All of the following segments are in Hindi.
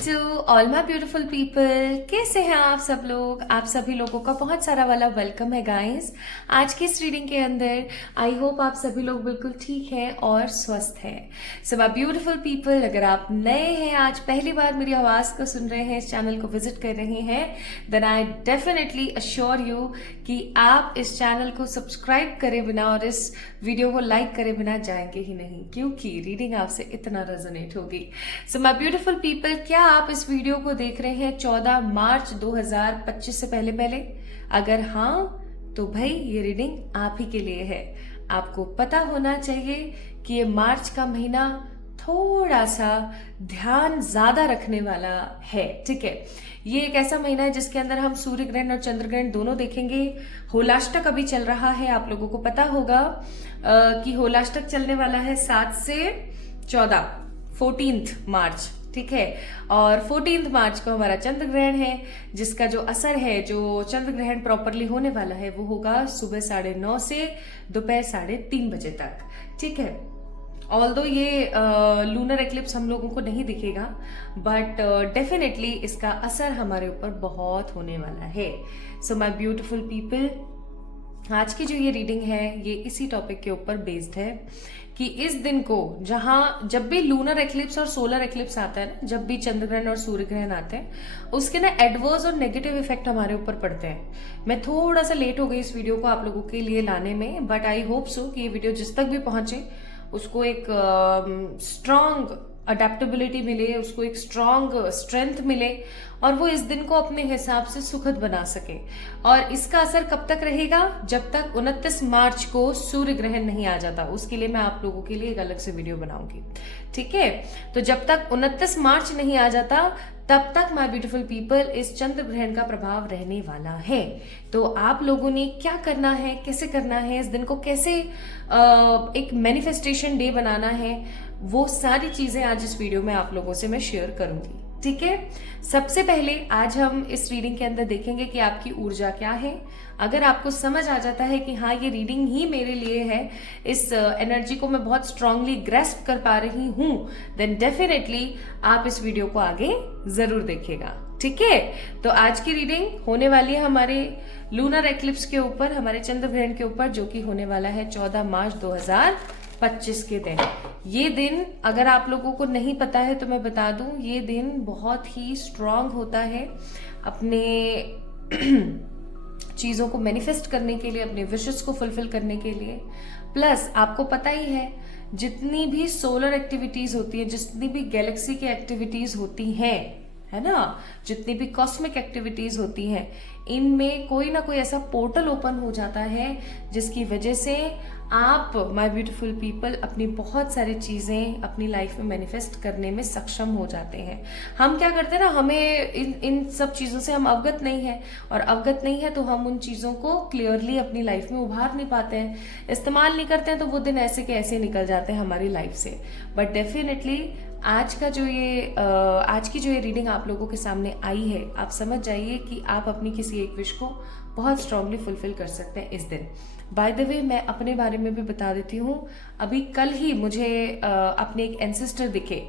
To all my beautiful people. कैसे हैं आप सब लोग? आप सभी लोगों का बहुत सारा वाला वेलकम है गाइस आज की इस रीडिंग के अंदर। आई होप आप सभी लोग बिल्कुल ठीक हैं और स्वस्थ हैं। सो माई ब्यूटीफुल पीपल, अगर आप नए हैं, आज पहली बार मेरी आवाज़ को सुन रहे हैं, इस चैनल को विजिट कर रहे हैं, then I definitely assure you कि आप इस चैनल को सब्सक्राइब करे बिना और इस वीडियो को लाइक करे बिना जाएंगे ही नहीं, क्योंकि रीडिंग आपसे इतना रेजोनेट होगी। सो माय ब्यूटीफुल पीपल, क्या आप इस वीडियो को देख रहे हैं 14 मार्च 2025 से पहले पहले? अगर हाँ तो भाई ये रीडिंग आप ही के लिए है। आपको पता होना चाहिए कि ये मार्च का महीना थोड़ा सा ध्यान ज्यादा रखने वाला है, ठीक है। ये एक ऐसा महीना है जिसके अंदर हम सूर्य ग्रहण और चंद्र ग्रहण दोनों देखेंगे। होलाष्टक अभी चल रहा है, आप लोगों को पता होगा कि होलाष्टक चलने वाला है 7 से 14 14 मार्च, ठीक है। और 14 मार्च को हमारा चंद्र ग्रहण है, जिसका जो असर है, जो चंद्र ग्रहण प्रॉपरली होने वाला है, वो होगा सुबह 9:30 से दोपहर 3:30 बजे तक, ठीक है। ऑल्दो ये लूनर एक्लिप्स हम लोगों को नहीं दिखेगा, बट डेफिनेटली इसका असर हमारे ऊपर बहुत होने वाला है। सो माय ब्यूटीफुल पीपल, आज की जो ये रीडिंग है ये इसी टॉपिक के ऊपर बेस्ड है कि इस दिन को, जब भी लूनर एक्लिप्स और सोलर एक्लिप्स आता है ना, जब भी चंद्र ग्रहण और सूर्य ग्रहण आते हैं, उसके ना एडवर्स और नेगेटिव इफेक्ट हमारे ऊपर पड़ते हैं। मैं थोड़ा सा लेट हो गई इस वीडियो को आप लोगों के लिए लाने में, बट आई होप सो कि ये वीडियो जिस तक भी पहुंचे उसको एक स्ट्रांग अडेप्टेबिलिटी मिले, उसको एक स्ट्रांग स्ट्रेंथ मिले और वो इस दिन को अपने हिसाब से सुखद बना सके। और इसका असर कब तक रहेगा? जब तक 29 मार्च को सूर्य ग्रहण नहीं आ जाता। उसके लिए मैं आप लोगों के लिए एक अलग से वीडियो बनाऊंगी, ठीक है। तो जब तक 29 मार्च नहीं आ जाता तब तक माय ब्यूटीफुल पीपल इस चंद्र ग्रहण का प्रभाव रहने वाला है। तो आप लोगों ने क्या करना है, कैसे करना है, इस दिन को कैसे एक मैनिफेस्टेशन डे बनाना है, वो सारी चीजें आज इस वीडियो में आप लोगों से मैं शेयर करूंगी, ठीक है। सबसे पहले आज हम इस रीडिंग के अंदर देखेंगे कि आपकी ऊर्जा क्या है। अगर आपको समझ आ जाता है कि हाँ ये रीडिंग ही मेरे लिए है, इस एनर्जी को मैं बहुत स्ट्रांगली ग्रेस्प कर पा रही हूं, देन डेफिनेटली आप इस वीडियो को आगे जरूर देखिएगा, ठीक है। तो आज की रीडिंग होने वाली है हमारे लूनर एक्लिप्स के ऊपर, हमारे चंद्र ग्रहण के ऊपर, जो कि होने वाला है 14 मार्च 2025 के दिन। ये दिन अगर आप लोगों को नहीं पता है तो मैं बता दूं, ये दिन बहुत ही स्ट्रांग होता है अपने चीजों को मैनिफेस्ट करने के लिए, अपने विशेस को फुलफिल करने के लिए। प्लस आपको पता ही है जितनी भी सोलर एक्टिविटीज होती है, जितनी भी गैलेक्सी की एक्टिविटीज होती हैं, है ना, जितनी भी कॉस्मिक एक्टिविटीज होती हैं, इनमें कोई ना कोई ऐसा पोर्टल ओपन हो जाता है जिसकी वजह से आप माय ब्यूटीफुल पीपल अपनी बहुत सारी चीजें अपनी लाइफ में मैनिफेस्ट करने में सक्षम हो जाते हैं। हम क्या करते हैं ना, हमें इन सब चीजों से हम अवगत नहीं है, और अवगत नहीं है तो हम उन चीजों को क्लियरली अपनी लाइफ में उभार नहीं पाते हैं, इस्तेमाल नहीं करते हैं, तो वो दिन ऐसे के ऐसे निकल जाते हैं हमारी लाइफ से। बट डेफिनेटली आज की जो ये रीडिंग आप लोगों के सामने आई है, आप समझ जाइए कि आप अपनी किसी एक विश को बहुत स्ट्रांगली फुलफिल कर सकते हैं इस दिन। बाय द वे, मैं अपने बारे में भी बता देती हूँ, अभी कल ही मुझे अपने एक एंसेस्टर दिखे,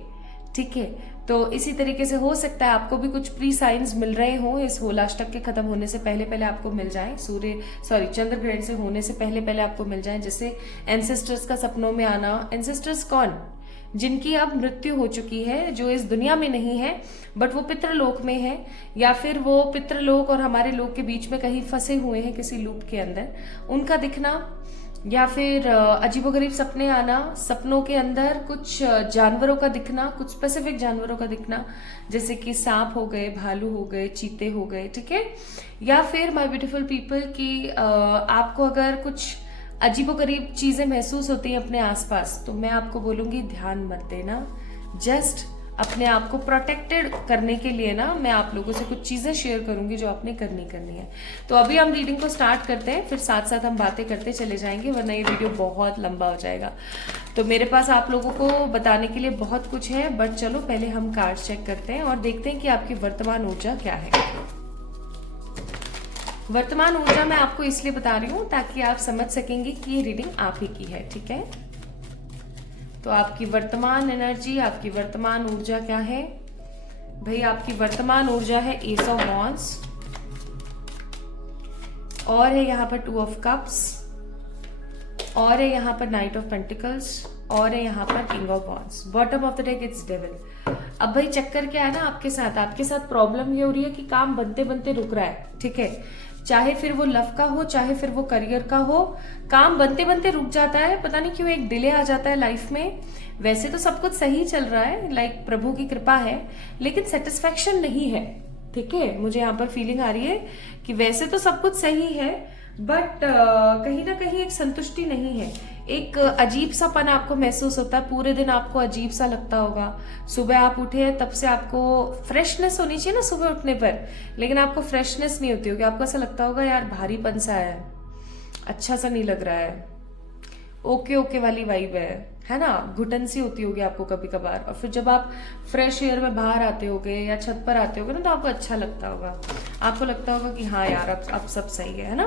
ठीक है। तो इसी तरीके से हो सकता है आपको भी कुछ प्री साइंस मिल रहे हो, इस होलाष्टक के खत्म होने से पहले पहले आपको मिल जाए, चंद्र ग्रहण से होने से पहले पहले आपको मिल जाए, जैसे एंसेस्टर्स का सपनों में आना। एंसेस्टर्स कौन? जिनकी अब मृत्यु हो चुकी है, जो इस दुनिया में नहीं है बट वो पितृलोक में है, या फिर वो पितृलोक और हमारे लोक के बीच में कहीं फंसे हुए हैं किसी लूप के अंदर, उनका दिखना, या फिर अजीबोगरीब सपने आना, सपनों के अंदर कुछ जानवरों का दिखना, कुछ स्पेसिफिक जानवरों का दिखना, जैसे कि सांप हो गए, भालू हो गए, चीते हो गए, ठीक है। या फिर माय ब्यूटीफुल पीपल की आपको अगर कुछ अजीबोगरीब चीजें महसूस होती हैं अपने आसपास, तो मैं आपको बोलूंगी ध्यान मत देना। जस्ट अपने आप को प्रोटेक्टेड करने के लिए ना मैं आप लोगों से कुछ चीजें शेयर करूंगी जो आपने करनी है। तो अभी हम रीडिंग को स्टार्ट करते हैं, फिर साथ साथ हम बातें करते चले जाएंगे, वरना ये वीडियो बहुत लंबा हो जाएगा। तो मेरे पास आप लोगों को बताने के लिए बहुत कुछ है, बट चलो पहले हम कार्ड चेक करते हैं और देखते हैं कि आपकी वर्तमान ऊर्जा क्या है। वर्तमान ऊर्जा मैं आपको इसलिए बता रही हूँ ताकि आप समझ सकेंगे कि ये रीडिंग आप ही की है, ठीक है। तो आपकी वर्तमान एनर्जी, आपकी वर्तमान ऊर्जा क्या है? भाई आपकी वर्तमान ऊर्जा है एस ऑफ वॉन्ड्स, और है यहाँ पर 2 ऑफ कप्स, और है यहाँ पर नाइट ऑफ पेंटिकल्स, और है यहाँ पर king of wands. Bottom of the deck it's devil. अब भाई चक्कर क्या है ना, आपके साथ प्रॉब्लम ये हो रही है कि काम बनते बनते रुक रहा है, ठीक है। चाहे फिर वो लव का हो, चाहे फिर वो करियर का हो, काम बनते बनते रुक जाता है। पता नहीं क्यों एक डिले आ जाता है लाइफ में। वैसे तो सब कुछ सही चल रहा है, लाइक प्रभु की कृपा है, लेकिन सेटिस्फेक्शन नहीं है, ठीक है। मुझे यहाँ पर फीलिंग आ रही है कि वैसे तो सब कुछ सही है, बट कहीं ना कहीं एक संतुष्टि नहीं है। एक अजीब सा पन आपको महसूस होता है, पूरे दिन आपको अजीब सा लगता होगा। सुबह आप उठे तब से आपको फ्रेशनेस होनी चाहिए ना सुबह उठने पर, लेकिन आपको फ्रेशनेस नहीं होती होगी। आपको ऐसा लगता होगा यार भारीपन सा है, अच्छा सा नहीं लग रहा है, ओके ओके वाली वाइब है ना, घुटन सी होती होगी आपको कभी कभार। और फिर जब आप फ्रेश एयर में बाहर आते होगे या छत पर आते होगे ना, तो आपको अच्छा लगता होगा, आपको लगता होगा कि हाँ यार अब सब सही है ना।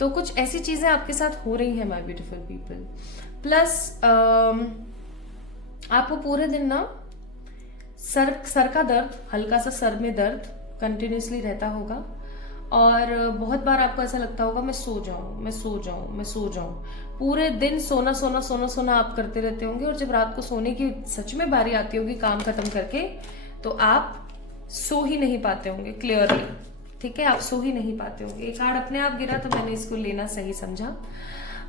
तो कुछ ऐसी चीजें आपके साथ हो रही हैं माय ब्यूटीफुल पीपल। प्लस आपको पूरे दिन ना सर का दर्द, हल्का सा सर में दर्द कंटिन्यूसली रहता होगा, और बहुत बार आपको ऐसा लगता होगा मैं सो जाऊं, मैं सो जाऊं, मैं सो जाऊं। पूरे दिन सोना सोना सोना सोना आप करते रहते होंगे, और जब रात को सोने की सच में बारी आती होगी काम खत्म करके, तो आप सो ही नहीं पाते होंगे क्लियरली, ठीक है। आप सो ही नहीं पाते होंगे। एक कार्ड अपने आप गिरा तो मैंने इसको लेना सही समझा।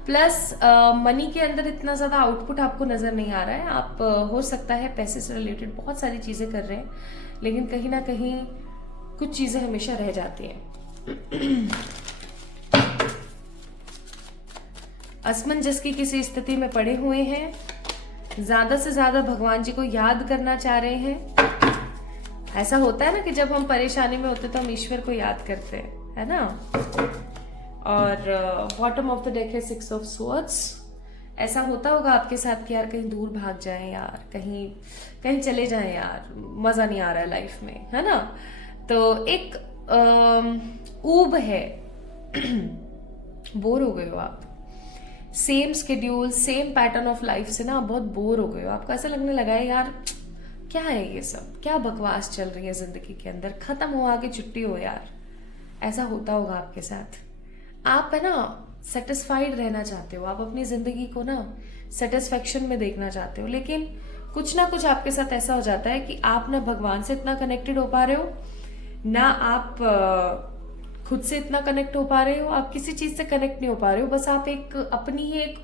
प्लस मनी के अंदर इतना ज्यादा आउटपुट आपको नजर नहीं आ रहा है। आप हो सकता है पैसे से रिलेटेड बहुत सारी चीजें कर रहे हैं, लेकिन कहीं ना कहीं कुछ चीजें हमेशा रह जाती हैं। असमंजस की किसी स्थिति में पड़े हुए हैं, ज्यादा से ज्यादा भगवान जी को याद करना चाह रहे हैं। ऐसा होता है ना कि जब हम परेशानी में होते तो हम ईश्वर को याद करते हैं, है ना। और बॉटम ऑफ द डेक है 6 ऑफ स्वॉर्ड्स। ऐसा होता होगा आपके साथ कि यार कहीं दूर भाग जाएं यार, कहीं चले जाएं यार, मजा नहीं आ रहा है लाइफ में, है ना। तो एक ऊब है, बोर हो गए हो आप, same schedule, same pattern of life से ना आप बहुत बोर हो गए हो। आपको ऐसा लगने लगा है यार क्या है ये सब, क्या बकवास चल रही है जिंदगी के अंदर, खत्म हो आके छुट्टी हो यार। ऐसा होता होगा आपके साथ। आप है ना सेटिस्फाइड रहना चाहते हो, आप अपनी जिंदगी को ना सेटिस्फेक्शन में देखना चाहते हो, लेकिन कुछ ना कुछ आपके साथ ऐसा हो जाता है कि आप ना भगवान से इतना कनेक्टेड हो पा रहे हो, ना आप खुद से इतना कनेक्ट हो पा रहे हो, आप किसी चीज से कनेक्ट नहीं हो पा रहे हो। बस आप एक अपनी ही एक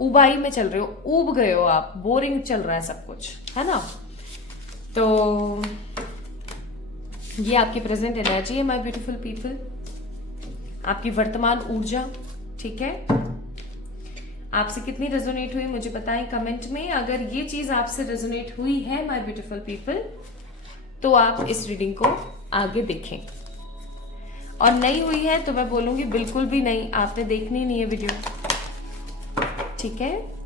उबाई में चल रहे हो, ऊब गए हो आप, बोरिंग चल रहा है सब कुछ, है ना। तो ये आपकी प्रेजेंट एनर्जी है माय ब्यूटीफुल पीपल, आपकी वर्तमान ऊर्जा, ठीक है। आपसे कितनी रेजोनेट हुई मुझे बताएं कमेंट में। अगर ये चीज आपसे रेजोनेट हुई है माय ब्यूटीफुल पीपल, तो आप इस रीडिंग को आगे देखें, और नहीं हुई है तो मैं बोलूंगी बिल्कुल भी नहीं, आपने देखनी नहीं है वीडियो, ठीक है।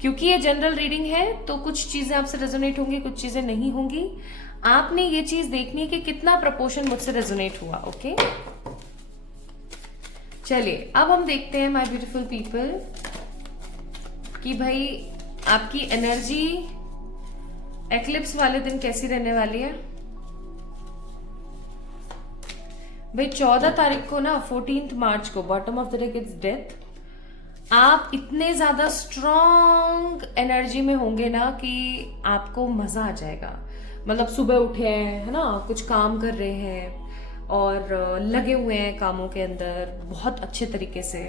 क्योंकि ये जनरल रीडिंग है तो कुछ चीजें आपसे रेजोनेट होंगी, कुछ चीजें नहीं होंगी। आपने ये चीज देखनी है कि कितना प्रपोर्शन मुझसे रेजोनेट हुआ, ओके। चलिए अब हम देखते हैं माय ब्यूटीफुल पीपल कि भाई आपकी एनर्जी एक्लिप्स वाले दिन कैसी रहने वाली है। भाई 14 तारीख को ना 14 मार्च को, bottom of the deck it's death, आप इतने ज्यादा स्ट्रॉन्ग एनर्जी में होंगे ना कि आपको मजा आ जाएगा। मतलब सुबह उठे हैं, है ना, कुछ काम कर रहे हैं और लगे हुए हैं कामों के अंदर बहुत अच्छे तरीके से,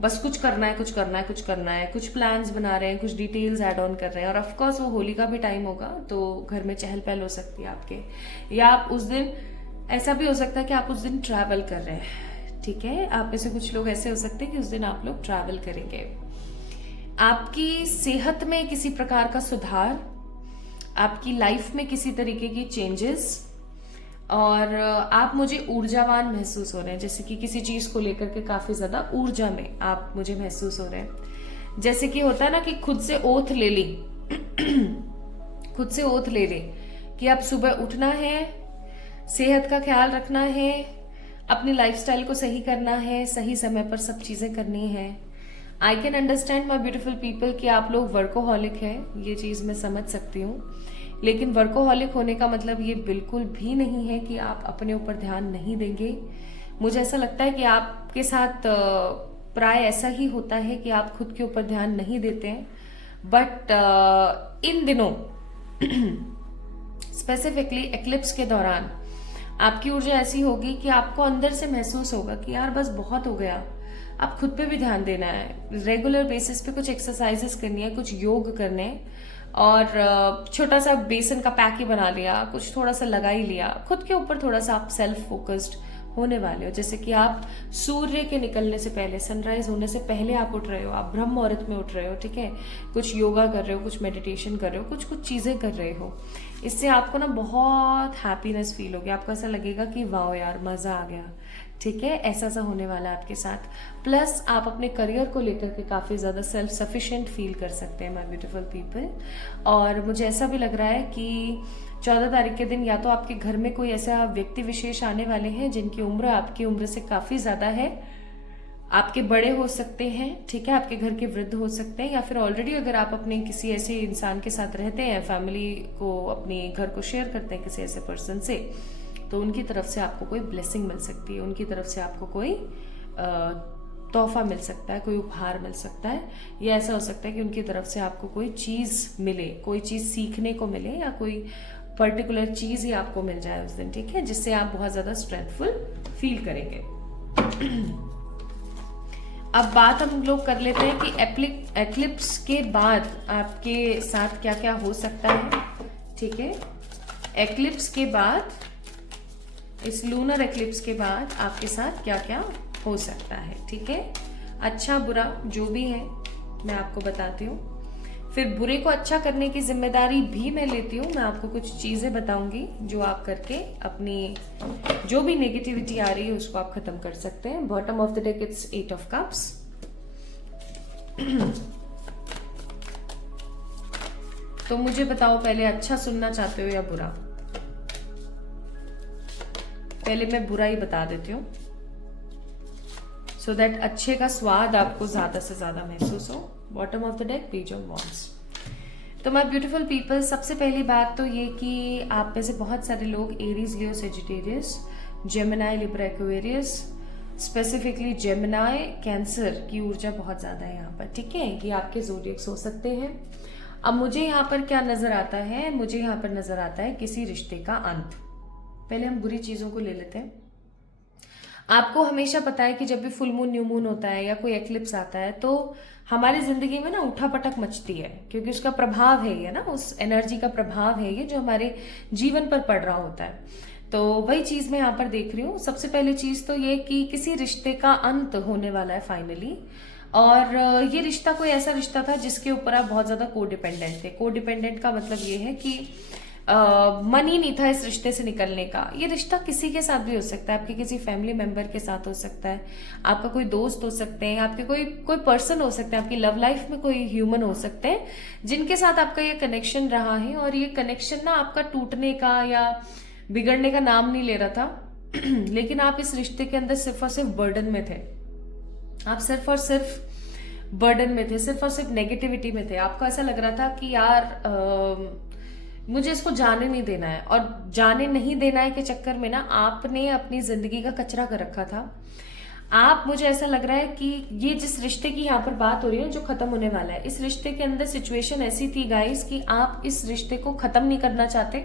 बस कुछ करना है, कुछ करना है, कुछ करना है, कुछ प्लान्स बना रहे हैं, कुछ डिटेल्स ऐड ऑन कर रहे हैं। और ऑफ कोर्स वो होली का भी टाइम होगा तो घर में चहल पहल हो सकती है आपके, या आप उस दिन, ऐसा भी हो सकता है कि आप उस दिन ट्रैवल कर रहे हैं, ठीक है। आप में से कुछ लोग ऐसे हो सकते हैं कि उस दिन आप लोग ट्रैवल करेंगे। आपकी सेहत में किसी प्रकार का सुधार, आपकी लाइफ में किसी तरीके की चेंजेस, और आप मुझे ऊर्जावान महसूस हो रहे हैं, जैसे कि किसी चीज को लेकर के काफी ज्यादा ऊर्जा में आप मुझे महसूस हो रहे हैं। जैसे कि होता है ना कि खुद से ओथ ले ली खुद से ओथ ले ली कि अब सुबह उठना है, सेहत का ख्याल रखना है, अपनी लाइफस्टाइल को सही करना है, सही समय पर सब चीजें करनी है। I can understand my beautiful people कि आप लोग वर्कोहॉलिक है, ये चीज मैं समझ सकती हूँ। लेकिन वर्कोहॉलिक होने का मतलब ये बिल्कुल भी नहीं है कि आप अपने ऊपर ध्यान नहीं देंगे। मुझे ऐसा लगता है कि आपके साथ प्राय ऐसा ही होता है कि आप खुद के ऊपर ध्यान नहीं देते हैं, बट इन दिनों स्पेसिफिकली एक्लिप्स के दौरान आपकी ऊर्जा ऐसी होगी कि आपको अंदर से महसूस होगा कि यार बस बहुत हो गया, अब खुद पे भी ध्यान देना है, रेगुलर बेसिस पे कुछ एक्सरसाइजेस करनी है, कुछ योग करने हैं, और छोटा सा बेसन का पैक ही बना लिया, कुछ थोड़ा सा लगा ही लिया, खुद के ऊपर थोड़ा सा आप सेल्फ फोकस्ड होने वाले हो। जैसे कि आप सूर्य के निकलने से पहले, सनराइज होने से पहले आप उठ रहे हो, आप ब्रह्म मुहूर्त में उठ रहे हो, ठीक है, कुछ योगा कर रहे हो, कुछ मेडिटेशन कर रहे हो, कुछ कुछ चीजें कर रहे हो। इससे आपको ना बहुत हैप्पीनेस फील होगी, आपको ऐसा लगेगा कि वाह यार मजा आ गया, ठीक है, ऐसा सा होने वाला है आपके साथ। प्लस आप अपने करियर को लेकर के काफ़ी ज़्यादा सेल्फ सफिशिएंट फील कर सकते हैं माय ब्यूटीफुल पीपल। और मुझे ऐसा भी लग रहा है कि 14 तारीख के दिन या तो आपके घर में कोई ऐसा व्यक्ति विशेष आने वाले हैं जिनकी उम्र आपकी उम्र से काफ़ी ज़्यादा है, आपके बड़े हो सकते हैं, ठीक है, आपके घर के वृद्ध हो सकते हैं, या फिर ऑलरेडी अगर आप अपने किसी ऐसे इंसान के साथ रहते हैं, फैमिली को, अपने घर को शेयर करते हैं किसी ऐसे पर्सन से, तो उनकी तरफ से आपको कोई ब्लेसिंग मिल सकती है, उनकी तरफ से आपको कोई तोहफा मिल सकता है, कोई उपहार मिल सकता है, या ऐसा हो सकता है कि उनकी तरफ से आपको कोई चीज़ मिले, कोई चीज़ सीखने को मिले, या कोई पर्टिकुलर चीज़ ही आपको मिल जाए उस दिन, ठीक है, जिससे आप बहुत ज़्यादा स्ट्रेंथफुल फील करेंगे। अब बात हम लोग कर लेते हैं कि एक्लिप्स के बाद आपके साथ क्या क्या हो सकता है, ठीक है। एक्लिप्स के बाद, इस लूनर एक्लिप्स के बाद आपके साथ क्या क्या हो सकता है, ठीक है। अच्छा बुरा जो भी है मैं आपको बताती हूँ, फिर बुरे को अच्छा करने की जिम्मेदारी भी मैं लेती हूँ। मैं आपको कुछ चीजें बताऊंगी जो आप करके अपनी जो भी नेगेटिविटी आ रही है उसको आप खत्म कर सकते हैं। Bottom of the deck it's 8 of cups. तो मुझे बताओ पहले, अच्छा सुनना चाहते हो या बुरा? पहले मैं बुरा ही बता देती हूँ, सो दैट अच्छे का स्वाद आपको ज्यादा से ज्यादा महसूस हो। Bottom of the deck page of wands. तो माय ब्यूटीफुल पीपल, सबसे पहली बात तो ये कि आप में से बहुत सारे लोग Aries, Leo, Sagittarius, Gemini, Libra, Aquarius, specifically Gemini, Cancer की ऊर्जा बहुत ज्यादा है यहाँ पर, ठीक है। ये आपके ज़ोडिएक्स हो सकते हैं। अब मुझे यहाँ पर क्या नजर आता है? मुझे यहाँ पर नजर आता है किसी रिश्ते का अंत। पहले हम बुरी चीजों को ले लेते हैं। आपको हमेशा पता है कि जब भी फुल मून, न्यू मून होता है या कोई एक्लिप्स आता है तो हमारी जिंदगी में ना उठापटक मचती है, क्योंकि उसका प्रभाव है ये ना, उस एनर्जी का प्रभाव है ये जो हमारे जीवन पर पड़ रहा होता है। तो वही चीज मैं यहाँ पर देख रही हूँ। सबसे पहली चीज तो ये कि किसी रिश्ते का अंत होने वाला है फाइनली, और ये रिश्ता कोई ऐसा रिश्ता था जिसके ऊपर आप बहुत ज्यादा कोडिपेंडेंट थे। कोडिपेंडेंट का मतलब ये है कि मन ही नहीं था इस रिश्ते से निकलने का। ये रिश्ता किसी के साथ भी हो सकता है, आपके किसी फैमिली मेंबर के साथ हो सकता है, आपका कोई दोस्त हो सकते हैं, आपके कोई पर्सन हो सकते हैं, आपकी लव लाइफ में कोई ह्यूमन हो सकते हैं जिनके साथ आपका ये कनेक्शन रहा है। और ये कनेक्शन ना आपका टूटने का या बिगड़ने का नाम नहीं ले रहा था लेकिन आप इस रिश्ते के अंदर सिर्फ और सिर्फ बर्डन में थे। आप सिर्फ और सिर्फ बर्डन में थे, सिर्फ और सिर्फ नेगेटिविटी में थे। आपको ऐसा लग रहा था कि यार मुझे इसको जाने नहीं देना है, और जाने नहीं देना है के चक्कर में ना आपने अपनी जिंदगी का कचरा कर रखा था। आप, मुझे ऐसा लग रहा है कि ये जिस रिश्ते की यहाँ पर बात हो रही है जो खत्म होने वाला है, इस रिश्ते के अंदर सिचुएशन ऐसी थी गाइस कि आप इस रिश्ते को खत्म नहीं करना चाहते,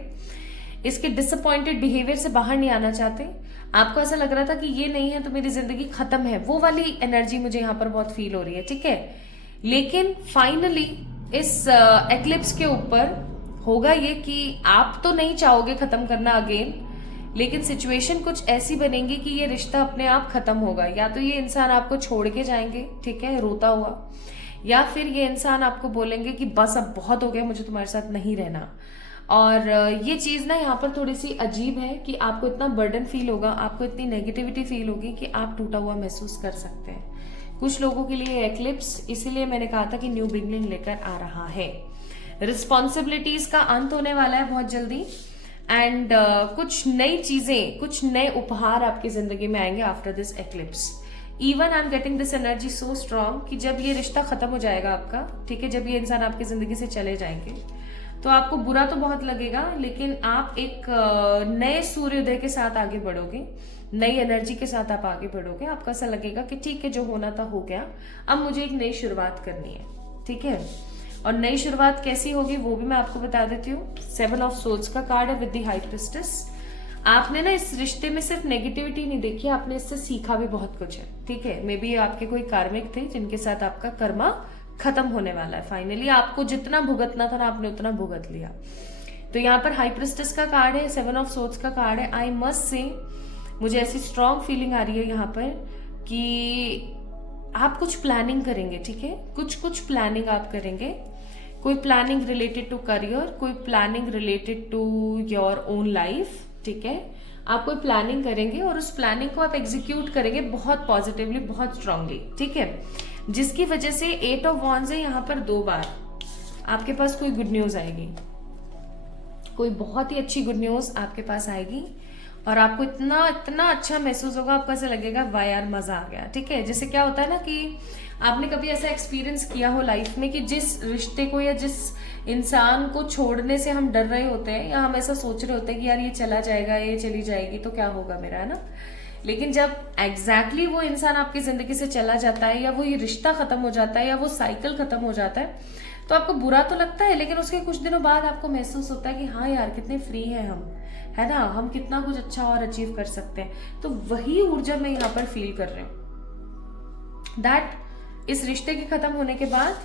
इसके डिसअपॉइंटेड बिहेवियर से बाहर नहीं आना चाहते। आपको ऐसा लग रहा था कि ये नहीं है तो मेरी जिंदगी खत्म है, वो वाली एनर्जी मुझे यहाँ पर बहुत फील हो रही है, ठीक है। लेकिन फाइनली इस एक्लिप्स के ऊपर होगा ये कि आप तो नहीं चाहोगे खत्म करना अगेन, लेकिन सिचुएशन कुछ ऐसी बनेगी कि ये रिश्ता अपने आप खत्म होगा। या तो ये इंसान आपको छोड़ के जाएंगे, ठीक है, रोता हुआ, या फिर ये इंसान आपको बोलेंगे कि बस अब बहुत हो गया, मुझे तुम्हारे साथ नहीं रहना। और ये चीज ना यहाँ पर थोड़ी सी अजीब है कि आपको इतना बर्डन फील होगा, आपको इतनी नेगेटिविटी फील होगी कि आप टूटा हुआ महसूस कर सकते हैं। कुछ लोगों के लिए एक्लिप्स, इसीलिए मैंने कहा था कि न्यू बिगनिंग लेकर आ रहा है। रिस्पॉन्सिबिलिटीज का अंत होने वाला है बहुत जल्दी, एंड कुछ नई चीजें, कुछ नए उपहार आपकी जिंदगी में आएंगे after this eclipse. Even I am getting this energy so strong कि जब ये रिश्ता खत्म हो जाएगा आपका, ठीक है, जब ये इंसान आपकी जिंदगी से चले जाएंगे, तो आपको बुरा तो बहुत लगेगा, लेकिन आप एक नए सूर्योदय के साथ आगे बढ़ोगे, नई एनर्जी के साथ आप आगे बढ़ोगे। आपको ऐसा लगेगा कि ठीक है, जो होना था हो गया, अब मुझे एक नई शुरुआत करनी है। ठीक है, और नई शुरुआत कैसी होगी वो भी मैं आपको बता देती हूँ। 7 ऑफ सोर्ड्स का कार्ड है विद द हाई प्रिस्टेस। आपने ना इस रिश्ते में सिर्फ नेगेटिविटी नहीं देखी, आपने इससे सीखा भी बहुत कुछ है। ठीक है, मे बी आपके कोई कार्मिक थे जिनके साथ आपका कर्मा खत्म होने वाला है। फाइनली आपको जितना भुगतना था ना, आपने उतना भुगत लिया। तो यहाँ पर हाई प्रिस्टेस का कार्ड है, 7 ऑफ सोर्ड्स का कार्ड है। आई मस्ट से मुझे ऐसी स्ट्रॉन्ग फीलिंग आ रही है यहाँ पर कि आप कुछ प्लानिंग करेंगे। ठीक है, कुछ प्लानिंग आप करेंगे। कोई प्लानिंग रिलेटेड टू करियर, कोई planning related to your own life. ठीक है, आप कोई प्लानिंग करेंगे और उस प्लानिंग को आप एग्जीक्यूट करेंगे बहुत पॉजिटिवली, बहुत स्ट्रांगली। ठीक है, जिसकी वजह से 8 ऑफ वॉन्ड्स है यहाँ पर 2 बार आपके पास कोई गुड न्यूज आएगी, कोई बहुत ही अच्छी गुड न्यूज आपके पास आएगी और आपको इतना इतना अच्छा महसूस होगा, आपको ऐसा लगेगा वाह यार मजा आ गया। ठीक है, जैसे क्या होता है ना कि आपने कभी ऐसा एक्सपीरियंस किया हो लाइफ में कि जिस रिश्ते को या जिस इंसान को छोड़ने से हम डर रहे होते हैं, या हम ऐसा सोच रहे होते हैं कि यार ये चला जाएगा, ये चली जाएगी तो क्या होगा मेरा, है ना। लेकिन जब एग्जैक्टली वो इंसान आपकी जिंदगी से चला जाता है, या वो ये रिश्ता खत्म हो जाता है, या वो साइकिल खत्म हो जाता है, तो आपको बुरा तो लगता है, लेकिन उसके कुछ दिनों बाद आपको महसूस होता है कि हाँ यार कितने फ्री हैं हम, है ना, हम कितना कुछ अच्छा और अचीव कर सकते हैं। तो वही ऊर्जा मैं यहाँ पर फील कर रही हूँ दैट इस रिश्ते के खत्म होने के बाद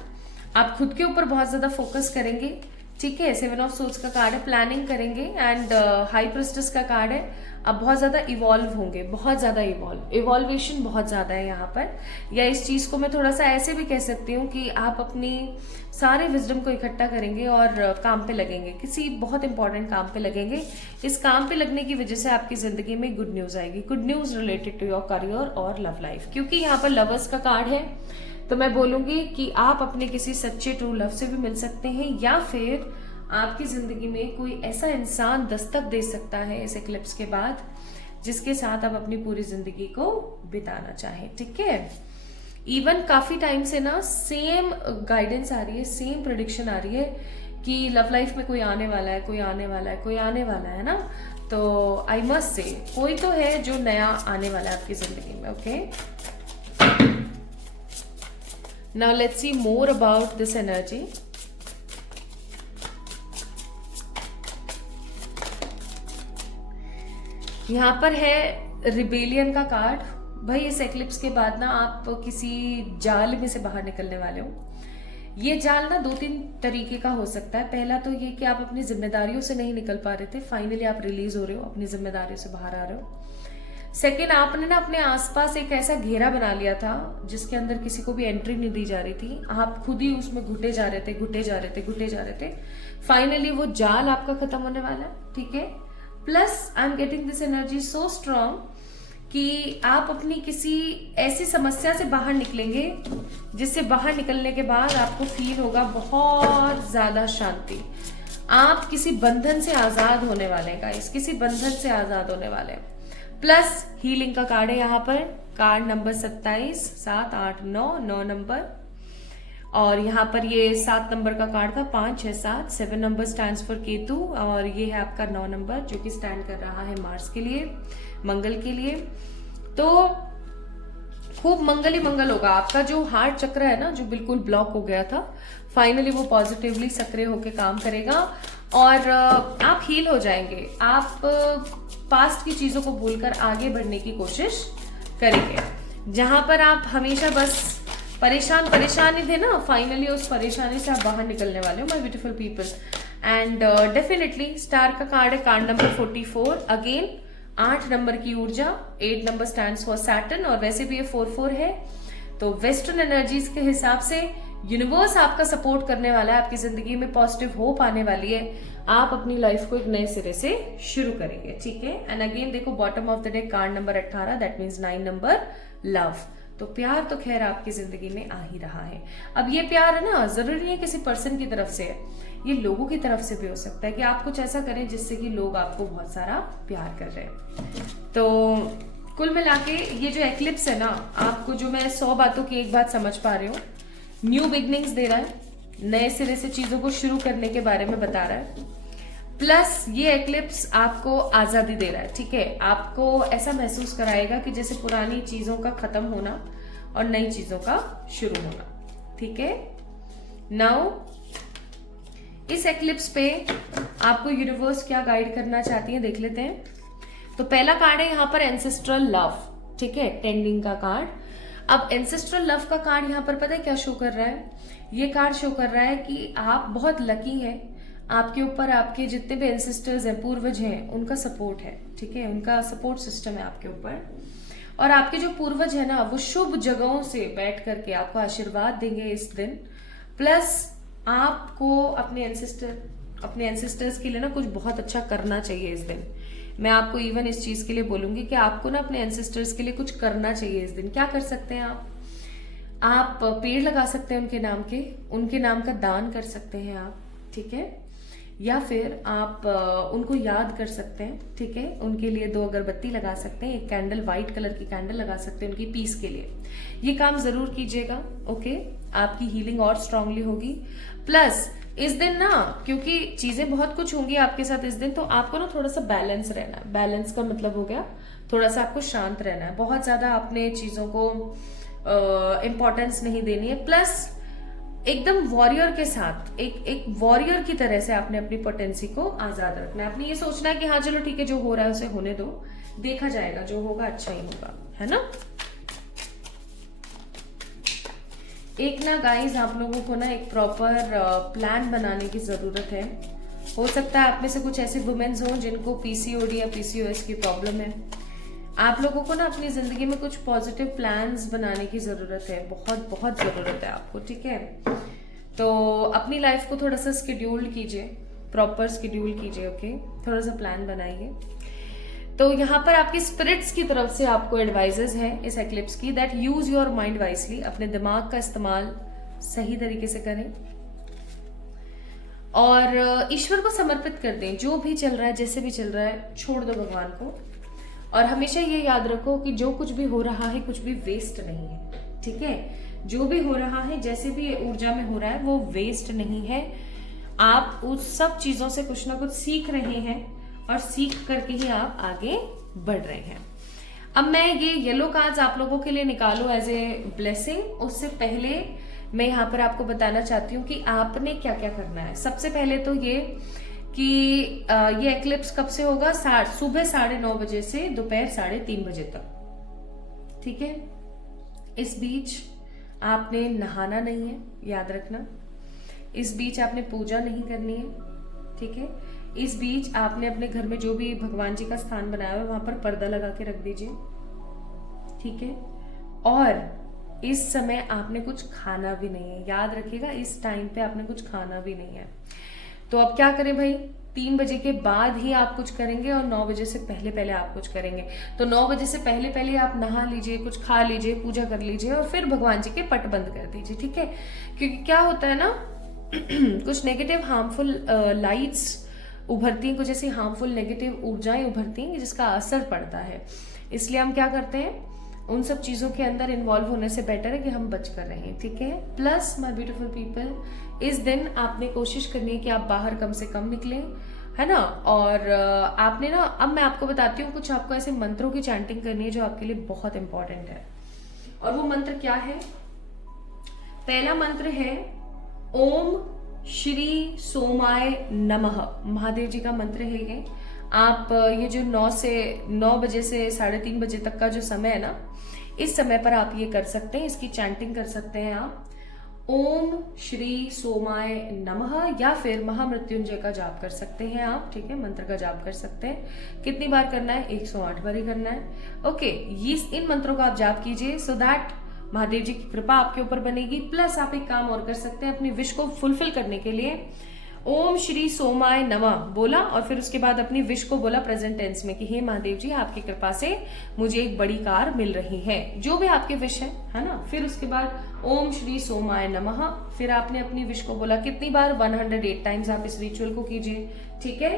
आप खुद के ऊपर बहुत ज्यादा फोकस करेंगे। ठीक है, 7 ऑफ सोर्ड्स का कार्ड है, प्लानिंग करेंगे। एंड हाई प्रिस्टेस का कार्ड है, आप बहुत ज्यादा इवॉल्व होंगे, बहुत ज्यादा इवॉल्वेशन बहुत ज्यादा है यहाँ पर। या इस चीज को मैं थोड़ा सा ऐसे भी कह सकती हूँ कि आप अपनी सारे विजडम को इकट्ठा करेंगे और काम पे लगेंगे, किसी बहुत इंपॉर्टेंट काम पे लगेंगे। इस काम पे लगने की वजह से आपकी जिंदगी में गुड न्यूज आएगी, good news related to your career और लव लाइफ। क्योंकि यहाँ पर लवर्स का कार्ड है, तो मैं बोलूंगी कि आप अपने किसी सच्चे ट्रू लव से भी मिल सकते हैं, या फिर आपकी जिंदगी में कोई ऐसा इंसान दस्तक दे सकता है इस एक्लिप्स के बाद, जिसके साथ आप अपनी पूरी जिंदगी को बिताना चाहें। ठीक है, इवन काफी टाइम से ना सेम गाइडेंस आ रही है, सेम प्रेडिक्शन आ रही है कि लव लाइफ में कोई आने वाला है, कोई आने वाला है, कोई आने वाला है ना। तो आई मस्ट से कोई तो है जो नया आने वाला है आपकी जिंदगी में। Okay, now let's see more about this energy. यहाँ पर है रिबेलियन का कार्ड। भाई इस एक्लिप्स के बाद ना आप किसी जाल में से बाहर निकलने वाले हो। ये जाल ना 2-3 तरीके का हो सकता है। पहला तो ये कि आप अपनी जिम्मेदारियों से नहीं निकल पा रहे थे, फाइनली आप रिलीज हो रहे हो, अपनी जिम्मेदारियों से बाहर आ रहे हो। सेकेंड, आपने ना अपने आसपास एक ऐसा घेरा बना लिया था जिसके अंदर किसी को भी एंट्री नहीं दी जा रही थी, आप खुद ही उसमें घुटे जा रहे थे। फाइनली वो जाल आपका खत्म होने वाला है। ठीक है, plus I am getting this energy so strong कि आप अपनी किसी ऐसी समस्या से बाहर निकलेंगे जिससे बाहर निकलने के बाद आपको फील होगा बहुत ज्यादा शांति। आप किसी बंधन से आजाद होने वाले हैं गाइस, किसी बंधन से आजाद होने वाले हैं। प्लस हीलिंग का कार्ड है यहाँ पर, कार्ड नंबर 27, 7, 8, 9 नंबर। और यहाँ पर ये 7 नंबर का कार्ड था, 5, 6, 7। 7 नंबर स्टैंड्स फॉर केतु, और ये है आपका 9 नंबर जो कि स्टैंड कर रहा है मार्स के लिए, मंगल के लिए। तो खूब मंगल ही मंगल होगा। आपका जो हार्ट चक्र है ना, जो बिल्कुल ब्लॉक हो गया था, फाइनली वो पॉजिटिवली सक्रिय होकर काम करेगा और आप हील हो जाएंगे। आप पास्ट की चीजों को भूलकर आगे बढ़ने की कोशिश करेंगे। जहां पर आप हमेशा बस परेशानी थे ना, फाइनली उस परेशानी से आप बाहर निकलने वाले हो my beautiful people. And definitely star का कार्ड है, कार्ड नंबर 44। अगेन 8 नंबर की ऊर्जा, 8 नंबर स्टैंड्स फॉर सैटर्न, और वैसे भी ये 4-4 है। तो वेस्टर्न एनर्जीज के हिसाब से यूनिवर्स आपका सपोर्ट करने वाला है, आपकी जिंदगी में पॉजिटिव होप आने वाली है, आप अपनी लाइफ को एक नए सिरे से शुरू करेंगे। ठीक है, एंड अगेन देखो bottom of the day card number 18, that means 9 number love. तो प्यार तो खैर आपकी जिंदगी में आ ही रहा है। अब ये प्यार है ना, जरूरी नहीं है किसी पर्सन की तरफ से है, ये लोगों की तरफ से भी हो सकता है कि आप कुछ ऐसा करें जिससे कि लोग आपको बहुत सारा प्यार कर रहे हैं। तो कुल मिला के ये जो एक्लिप्स है ना, आपको जो मैं 100 बातों की एक बात समझ पा रही हूँ, न्यू बिगनिंग्स दे रहा है। नए सिरे से चीजों को शुरू करने के बारे में बता रहा है। प्लस ये एक्लिप्स आपको आजादी दे रहा है, ठीक है। आपको ऐसा महसूस कराएगा कि जैसे पुरानी चीजों का खत्म होना और नई चीजों का शुरू होना, ठीक है। नाउ इस एक्लिप्स पे आपको यूनिवर्स क्या गाइड करना चाहती है देख लेते हैं। तो पहला कार्ड है यहाँ पर एंसेस्ट्रल लव, ठीक है, टेंडिंग का कार्ड। अब एंसेस्ट्रल लव का कार्ड यहाँ पर पता है क्या शो कर रहा है? ये कार्ड शो कर रहा है कि आप बहुत लकी हैं, आपके ऊपर आपके जितने भी एंसेस्टर्स हैं, पूर्वज हैं, उनका सपोर्ट है, ठीक है, उनका सपोर्ट सिस्टम है आपके ऊपर। और आपके जो पूर्वज है ना, वो शुभ जगहों से बैठ करके आपको आशीर्वाद देंगे इस दिन। प्लस आपको अपने एंसेस्टर्स के लिए ना कुछ बहुत अच्छा करना चाहिए इस दिन। मैं आपको इवन इस चीज के लिए बोलूंगी कि आपको ना अपने एंसेस्टर्स के लिए कुछ करना चाहिए इस दिन। क्या कर सकते हैं आप पेड़ लगा सकते हैं उनके नाम का दान कर सकते हैं आप, ठीक है। या फिर आप उनको याद कर सकते हैं, ठीक है, उनके लिए 2 अगरबत्ती लगा सकते हैं, एक कैंडल, व्हाइट कलर की कैंडल लगा सकते हैं उनकी पीस के लिए। ये काम जरूर कीजिएगा, ओके। आपकी हीलिंग और स्ट्रांगली होगी। प्लस इस दिन ना, क्योंकि चीजें बहुत कुछ होंगी आपके साथ इस दिन, तो आपको ना थोड़ा सा बैलेंस रहना है। बैलेंस का मतलब हो गया थोड़ा सा आपको शांत रहना है, बहुत ज्यादा आपने चीजों को इम्पोर्टेंस नहीं देनी है। प्लस एकदम वॉरियर के साथ, एक वॉरियर की तरह से आपने अपनी पोटेंसी को आजाद रखना है। आपने ये सोचना है कि हाँ चलो ठीक है, जो हो रहा है उसे होने दो, देखा जाएगा, जो होगा अच्छा ही होगा, है ना। एक ना गाइस, आप लोगों को ना एक प्रॉपर प्लान बनाने की जरूरत है। हो सकता है आप में से कुछ ऐसे वुमेन्स हो जिनको पीसीओडी या पीसीओएस की प्रॉब्लम है। आप लोगों को ना अपनी जिंदगी में कुछ पॉजिटिव प्लान्स बनाने की जरूरत है, बहुत बहुत जरूरत है आपको, ठीक है। तो अपनी लाइफ को थोड़ा सा स्केड्यूल्ड कीजिए, प्रॉपर स्केड्यूल कीजिए, ओके, थोड़ा सा प्लान बनाइए। तो यहाँ पर आपकी स्पिरिट्स की तरफ से आपको एडवाइजेस है इस एक्लिप्स की, that use your mind wisely, अपने दिमाग का इस्तेमाल सही तरीके से करें और ईश्वर को समर्पित कर दें। जो भी चल रहा है, जैसे भी चल रहा है, छोड़ दो भगवान को। और हमेशा ये याद रखो कि जो कुछ भी हो रहा है कुछ भी वेस्ट नहीं है, ठीक है। जो भी हो रहा है, जैसे भी ये ऊर्जा में हो रहा है, वो वेस्ट नहीं है। आप उस सब चीजों से कुछ ना कुछ सीख रहे हैं और सीख करके ही आप आगे बढ़ रहे हैं। अब मैं ये येलो कार्ड्स आप लोगों के लिए निकालू एज ए ब्लेसिंग, उससे पहले मैं यहाँ पर आपको बताना चाहती हूँ कि आपने क्या क्या करना है। सबसे पहले तो ये कि ये एक्लिप्स कब से होगा? सुबह 9:30 बजे से दोपहर 3:30 बजे तक, ठीक है। इस बीच आपने नहाना नहीं है, याद रखना। इस बीच आपने पूजा नहीं करनी है, ठीक है। इस बीच आपने अपने घर में जो भी भगवान जी का स्थान बनाया हुआ है वहां पर पर्दा लगा के रख दीजिए, ठीक है। और इस समय आपने कुछ खाना भी नहीं है, याद रखिएगा, इस टाइम पे आपने कुछ खाना भी नहीं है। तो अब क्या करें भाई? 3 बजे के बाद ही आप कुछ करेंगे और 9 बजे से पहले पहले आप कुछ करेंगे। तो 9 बजे से पहले पहले आप नहा लीजिए, कुछ खा लीजिए, पूजा कर लीजिए और फिर भगवान जी के पट बंद कर दीजिए, ठीक है। क्योंकि क्या होता है ना कुछ नेगेटिव हार्मफुल लाइट्स उभरती हैं, कुछ ऐसी हार्मफुल नेगेटिव ऊर्जाएं उभरती हैं जिसका असर पड़ता है। इसलिए हम क्या करते हैं, उन सब चीजों के अंदर इन्वॉल्व होने से बेटर है कि हम बच कर रहें, ठीक है। प्लस माय ब्यूटीफुल पीपल, इस दिन आपने कोशिश करनी है कि आप बाहर कम से कम निकलें, है ना। और आपने ना, अब मैं आपको बताती हूँ, कुछ आपको ऐसे मंत्रों की चैंटिंग करनी है जो आपके लिए बहुत इंपॉर्टेंट है। और वो मंत्र क्या है? पहला मंत्र है ओम श्री सोमाय नमः। महादेव जी का मंत्र है ये। आप ये जो 9 बजे से 3:30 बजे तक का जो समय है ना, इस समय पर आप ये कर सकते हैं, इसकी चैंटिंग कर सकते हैं आप। ओम श्री सोमाय नमः, या फिर महामृत्युंजय का जाप कर सकते हैं आप, ठीक है, मंत्र का जाप कर सकते हैं। कितनी बार करना है? 108 बार ही करना है, ओके। इन मंत्रों का आप जाप कीजिए, सो दैट महादेव जी की कृपा आपके ऊपर बनेगी। प्लस आप एक काम और कर सकते हैं, अपनी विश को फुलफिल करने के लिए ओम श्री सोमाय नमः बोला और फिर उसके बाद अपनी विश को बोला प्रेजेंट टेंस में कि हे महादेव जी, आपकी कृपा से मुझे एक बड़ी कार मिल रही है, जो भी आपकी विश है ना। फिर उसके बाद ओम श्री सोमाय नमः, फिर आपने अपनी विश को बोला कितनी बार? 108 टाइम्स आप इस रिचुअल को कीजिए, ठीक है।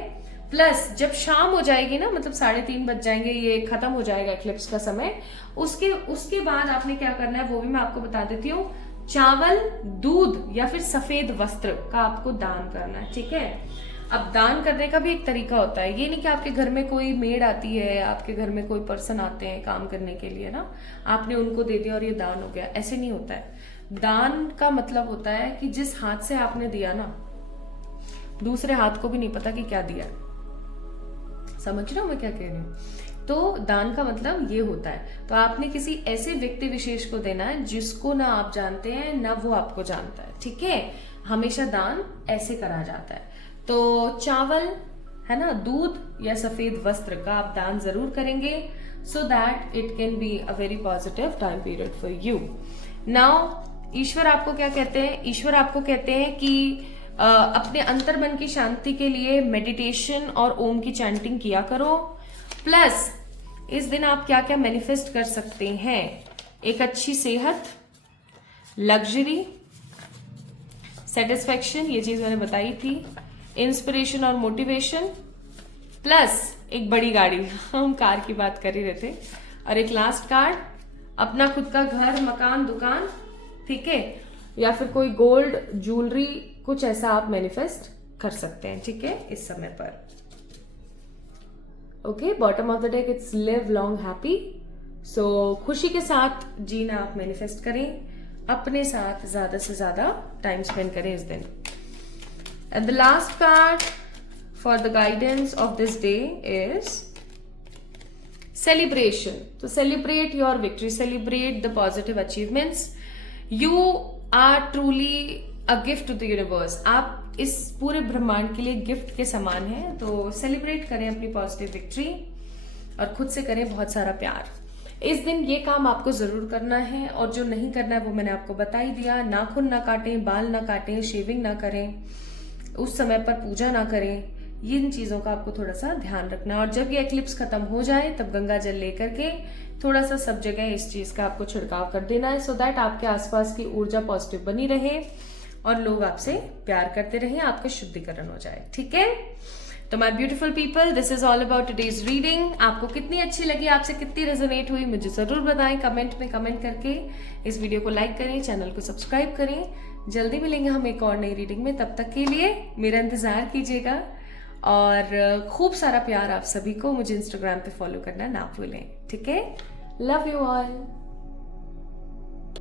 प्लस जब शाम हो जाएगी ना, मतलब 3:30 बज जाएंगे, ये खत्म हो जाएगा एक्लिप्स का समय, उसके बाद आपने क्या करना है वो भी मैं आपको बता देती हूँ। चावल, दूध या फिर सफेद वस्त्र का आपको दान करना है, ठीक है। अब दान करने का भी एक तरीका होता है, ये नहीं कि आपके घर में कोई मेड आती है, आपके घर में कोई पर्सन आते हैं काम करने के लिए ना, आपने उनको दे दिया और ये दान हो गया, ऐसे नहीं होता है। दान का मतलब होता है कि जिस हाथ से आपने दिया ना, दूसरे हाथ को भी नहीं पता कि क्या दिया। समझ रहे हो मैं क्या कह रही हूँ? तो दान का मतलब ये होता है। तो आपने किसी ऐसे व्यक्ति विशेष को देना है जिसको ना आप जानते हैं ना वो आपको जानता है, ठीक है। हमेशा दान ऐसे करा जाता है। तो चावल है ना, दूध या सफेद वस्त्र का आप दान जरूर करेंगे, so that it can be a very positive time period for you. Now ईश्वर आपको क्या कहते हैं? ईश्वर आपको कहते हैं कि अपने अंतर मन की शांति के लिए मेडिटेशन और ओम की चैंटिंग किया करो। प्लस इस दिन आप क्या क्या मैनिफेस्ट कर सकते हैं? एक अच्छी सेहत, लग्जरी, सेटिस्फेक्शन, ये चीज मैंने बताई थी, इंस्पिरेशन और मोटिवेशन, प्लस एक बड़ी गाड़ी हम कार की बात कर ही रहे थे, और एक लास्ट कार्ड अपना खुद का घर, मकान, दुकान, ठीक है, या फिर कोई गोल्ड ज्वेलरी, कुछ ऐसा आप मैनिफेस्ट कर सकते हैं, ठीक है, इस समय पर। Okay, bottom of the deck it's live long happy. So खुशी के साथ जीना आप मैनिफेस्ट करें, अपने साथ ज्यादा से ज्यादा टाइम स्पेंड करें इस दिन। And the last card for the guidance of this day is celebration. तो celebrate your victory, celebrate the positive achievements. You are truly a gift to the universe. आप इस पूरे ब्रह्मांड के लिए गिफ्ट के समान हैं। तो सेलिब्रेट करें अपनी पॉजिटिव विक्ट्री और खुद से करें बहुत सारा प्यार। इस दिन ये काम आपको जरूर करना है, और जो नहीं करना है वो मैंने आपको बता ही दिया। नाखून ना काटें, बाल ना काटें, शेविंग ना करें, उस समय पर पूजा ना करें, इन चीजों का आपको थोड़ा सा ध्यान रखना है। और जब ये एक्लिप्स खत्म हो जाए तब गंगा जल लेकर के थोड़ा सा सब जगह इस चीज का आपको छिड़काव कर देना है, सो दैट आपके आसपास की ऊर्जा पॉजिटिव बनी रहे और लोग आपसे प्यार करते रहें, आपका शुद्धिकरण हो जाए, ठीक है। तो my beautiful people, this is all about today's reading. आपको कितनी अच्छी लगी, आपसे कितनी रेजोनेट हुई, मुझे जरूर बताएं कमेंट में, कमेंट करके इस वीडियो को लाइक करें, चैनल को सब्सक्राइब करें। जल्दी मिलेंगे हम एक और नई रीडिंग में, तब तक के लिए मेरा इंतजार कीजिएगा और खूब सारा प्यार आप सभी को। मुझे इंस्टाग्राम पे फॉलो करना ना भूलें, ठीक है। Love you all.